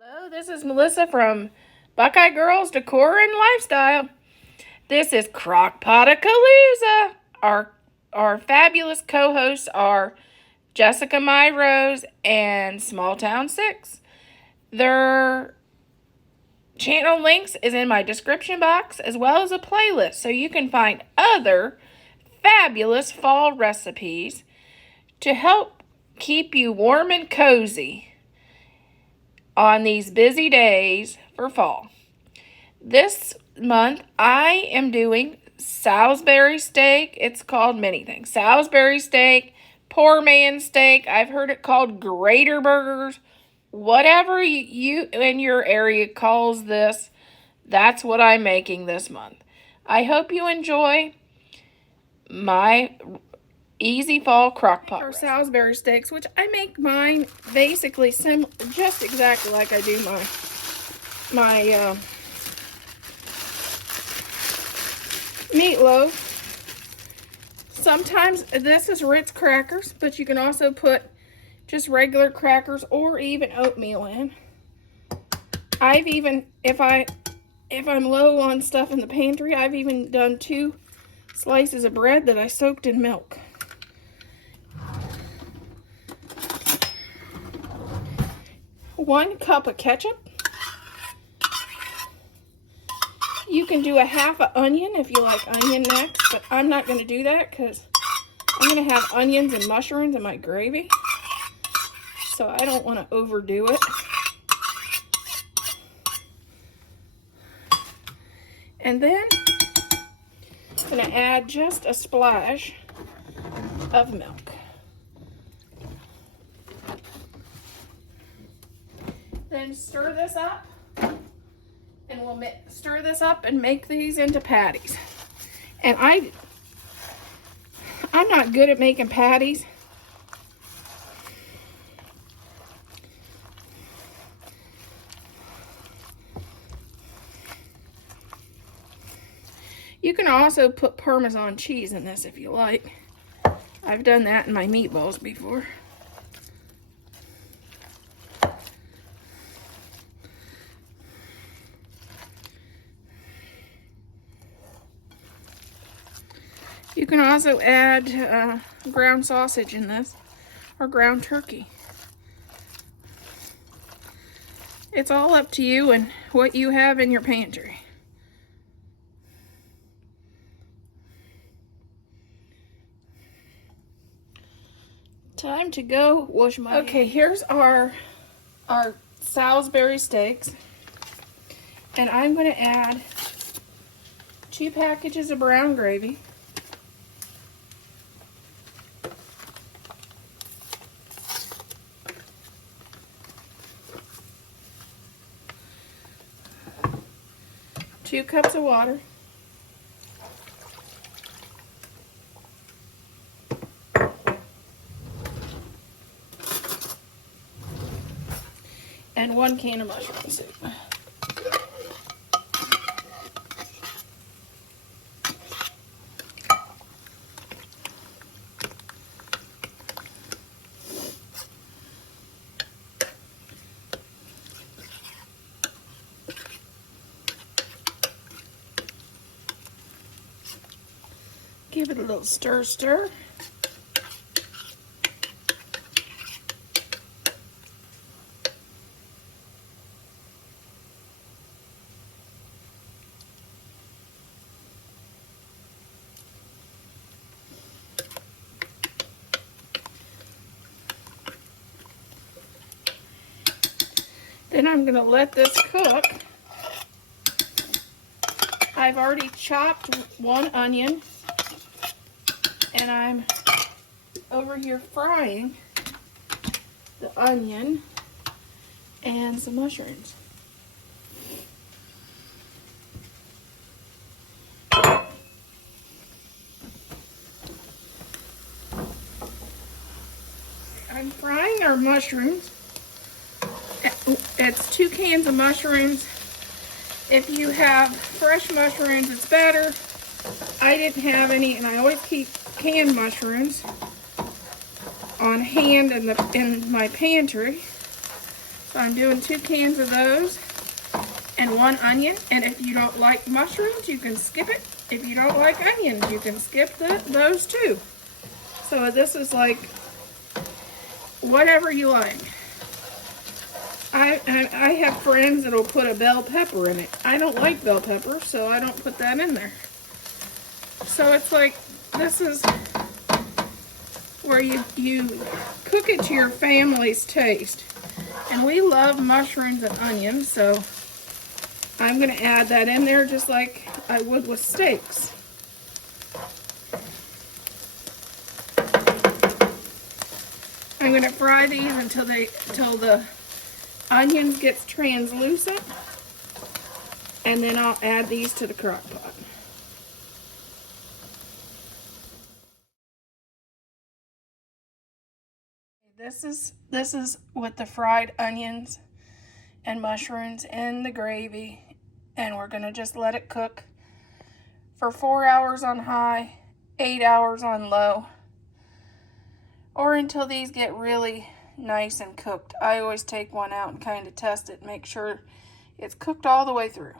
Hello, this is Melissa from Buckeye Girls Decor and Lifestyle. This is Crockpot Palooza. Our fabulous co-hosts are Jessica My Rose and Small Town 6. Their channel links is in my description box as well as a playlist so you can find other fabulous fall recipes to help keep you warm and cozy on these busy days for fall. This month I am doing Salsbury steak. It's called many things. Salsbury steak, poor man steak. I've heard it called grater burgers. Whatever you in your area calls this, that's what I'm making this month. I hope you enjoy my easy fall crockpot. Or Salisbury steaks, which I make mine basically just exactly like I do my meatloaf. Sometimes this is Ritz crackers, but you can also put just regular crackers or even oatmeal in. I've even, if I'm low on stuff in the pantry, I've even done 2 slices of bread that I soaked in milk. 1 cup of ketchup. You can do a half an onion if you like onion next, but I'm not going to do that because I'm going to have onions and mushrooms in my gravy. So I don't want to overdo it. And then I'm going to add just a splash of milk. Then stir this up, and we'll stir this up and make these into patties. And I'm not good at making patties. You can also put Parmesan cheese in this if you like. I've done that in my meatballs before. You can also add ground sausage in this, or ground turkey. It's all up to you and what you have in your pantry. Time to go wash my hands. Okay, here's our Salisbury steaks. And I'm going to add 2 packages of brown gravy. Two cups of water. And 1 can of mushroom soup. Give it a little stir. Then I'm going to let this cook. I've already chopped 1 onion. And I'm over here frying the onion and some mushrooms. I'm frying our mushrooms. It's 2 cans of mushrooms. If you have fresh mushrooms, it's better. I didn't have any, and I always keep canned mushrooms on hand in my pantry. So I'm doing 2 cans of those and 1 onion. And if you don't like mushrooms, you can skip it. If you don't like onions, you can skip those too. So this is like whatever you like. I have friends that'll put a bell pepper in it. I don't like bell pepper, so I don't put that in there. So it's like, this is where you cook it to your family's taste. And we love mushrooms and onions, so I'm going to add that in there just like I would with steaks. I'm going to fry these until the onions get translucent, and then I'll add these to the crock pot. This is with the fried onions and mushrooms in the gravy, and we're going to just let it cook for 4 hours on high, 8 hours on low, or until these get really nice and cooked. I always take one out and kind of test it, make sure it's cooked all the way through.